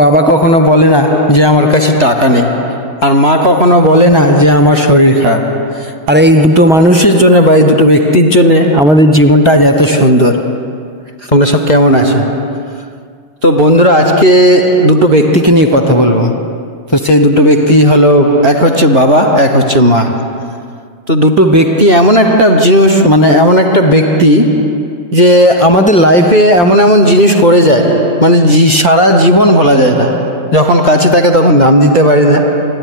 বাবা কখনো বলে না যে আমার কাছে টাকা নেই, আর মা কখনো বলে না যে আমার শরীর খারাপ। আর এই দুটো মানুষের জন্য বা এই দুটো ব্যক্তির জন্য আমাদের জীবনটা আজ এত সুন্দর। তোমরা সব কেমন আছো? তো বন্ধুরা, আজকে দুটো ব্যক্তিকে নিয়ে কথা বলবো। তো সেই দুটো ব্যক্তি হলো, এক হচ্ছে বাবা, এক হচ্ছে মা। তো দুটো ব্যক্তি এমন একটা জিনিস, মানে এমন একটা ব্যক্তি যে আমাদের লাইফে এমন এমন জিনিস করে যায়, মানে সারা জীবন ভোলা যায় না। যখন কাছে থাকে তখন দাম দিতে পারি না,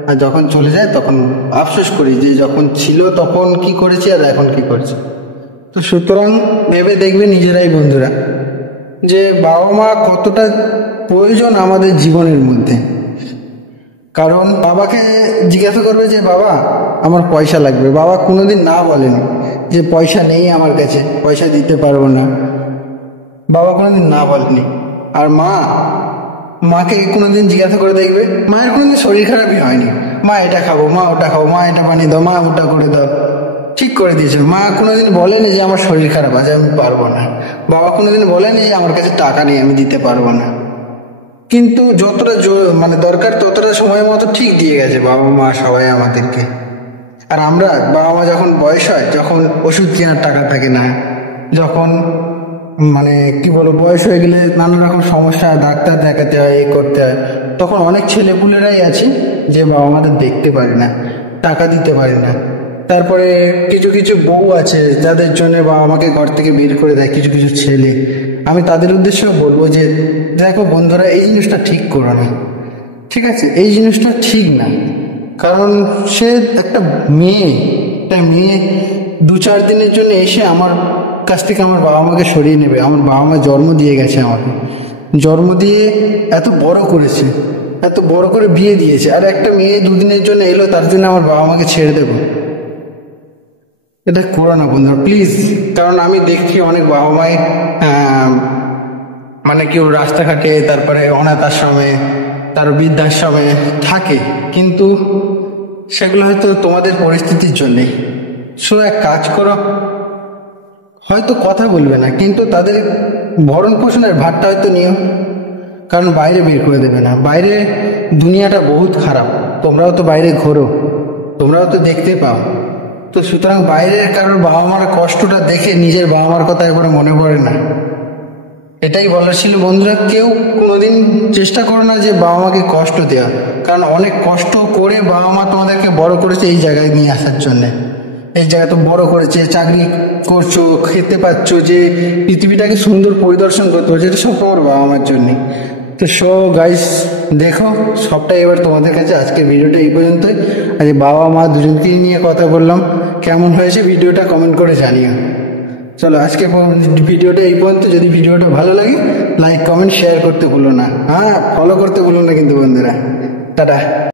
আর যখন চলে যায় তখন আফসোস করি যে যখন ছিল তখন কি করেছি আর এখন কি করছি। তো সুতরাং ভেবে দেখবে নিজেরাই বন্ধুরা, যে বাবা মা কতটা প্রয়োজন আমাদের জীবনের মধ্যে। কারণ বাবাকে জিজ্ঞাসা করবে যে বাবা আমার পয়সা লাগবে, বাবা কোনোদিন না বলেনি যে পয়সা নেই আমার কাছে, পয়সা দিতে পারবো না, বাবা কোনোদিন না বলেনি। আর মাকে কোনোদিন জিজ্ঞাসা করে দেখবে, মায়ের কোনোদিন শরীর খারাপই হয়নি, মা এটা খাবো, মা ওটা খাবো, মা এটা বানিয়ে দাও, মা ওটা করে দাও, ঠিক করে দিয়েছে। মা কোনোদিন বলেনি যে আমার শরীর খারাপ আছে আমি পারবো না, বাবা কোনোদিন বলেনি যে আমার কাছে টাকা নেই আমি দিতে পারবো না। কিন্তু যতটা মানে দরকার ততটা সময় মতো ঠিক দিয়ে গেছে বাবা মা সবাই আমাদেরকে। আর আমরা, বাবা মা যখন বয়স হয়, যখন ওষুধ কেনার টাকা থাকে না, যখন মানে কি বলবো বয়স হয়ে গেলে নানা রকম সমস্যা, ডাক্তার দেখাতে হয়, এ করতে হয়, তখন অনেক ছেলেপুলেরাই আছে যে বাবা মাদের দেখতে পারে না, টাকা দিতে পারে না। তারপরে কিছু কিছু বউ আছে যাদের জন্য বাবা মাকে ঘর থেকে বের করে দেয় কিছু কিছু ছেলে। আমি তাদের উদ্দেশ্যেও বলবো যে দেখো বন্ধুরা, এই জিনিসটা ঠিক করো না, ঠিক আছে? এই জিনিসটা ঠিক না। কারণ সে একটা মেয়ে 2-4 দিনের জন্য এসে আমার কাছ থেকে আমার বাবা মাকে সরিয়ে নেবে। আমার বাবা মা জন্ম দিয়ে গেছে, আমাকে জন্ম দিয়ে এত বড় করেছে, এত বড় করে বিয়ে দিয়েছে, আর একটা মেয়ে 2 দিনের জন্য এলো, তার জন্য আমার বাবা মাকে ছেড়ে দেবো? এটা করো না বন্ধুরা, প্লিজ। কারণ আমি দেখছি অনেক বাবা মাই মানে কেউ রাস্তাঘাটে, তারপরে অনাথ আশ্রমে, তার বৃদ্ধাশ্রমে থাকে, কিন্তু সেগুলো হয়তো তোমাদের পরিস্থিতির জন্যে। শুধু এক কাজ করো, হয়তো কথা বলবে না, কিন্তু তাদের ভরণ পোষণের ভাতটা হয়তো নিও। কারণ বাইরে বের করে দেবে না, বাইরে দুনিয়াটা বহুত খারাপ, তোমরাও তো বাইরে ঘোরো, তোমরাও তো দেখতে পাও। তো সুতরাং বাইরের কারোর বাবা মার কষ্টটা দেখে নিজের বাবা মার কথা একবারে মনে পড়ে না। এটাই বলার ছিল বন্ধুরা, কেউ কোনোদিন চেষ্টা করো না যে বাবা মাকে কষ্ট দেওয়া। কারণ অনেক কষ্ট করে বাবা মা তোমাদেরকে বড় করেছে এই জায়গায় নিয়ে আসার জন্যে। এই জায়গা তো বড় করেছে, চাকরি করছো, খেতে পাচ্ছ, যে পৃথিবীটাকে সুন্দর পরিদর্শন করতে হচ্ছে, এটা সব তোমার বাবা মার জন্যে। তো গাইস, দেখো সবটাই এবার তোমাদের কাছে। আজকের ভিডিওটা এই পর্যন্তই। আজ বাবা মা দুজনকেই নিয়ে কথা বললাম, কেমন হয়েছে ভিডিওটা কমেন্ট করে জানিও। চলো আজকে ভিডিওটা এই পর্যন্ত। যদি ভিডিওটা ভালো লাগে লাইক কমেন্ট শেয়ার করতে ভুলো না, হ্যাঁ ফলো করতে ভুলো না কিন্তু বন্ধুরা। টাটা।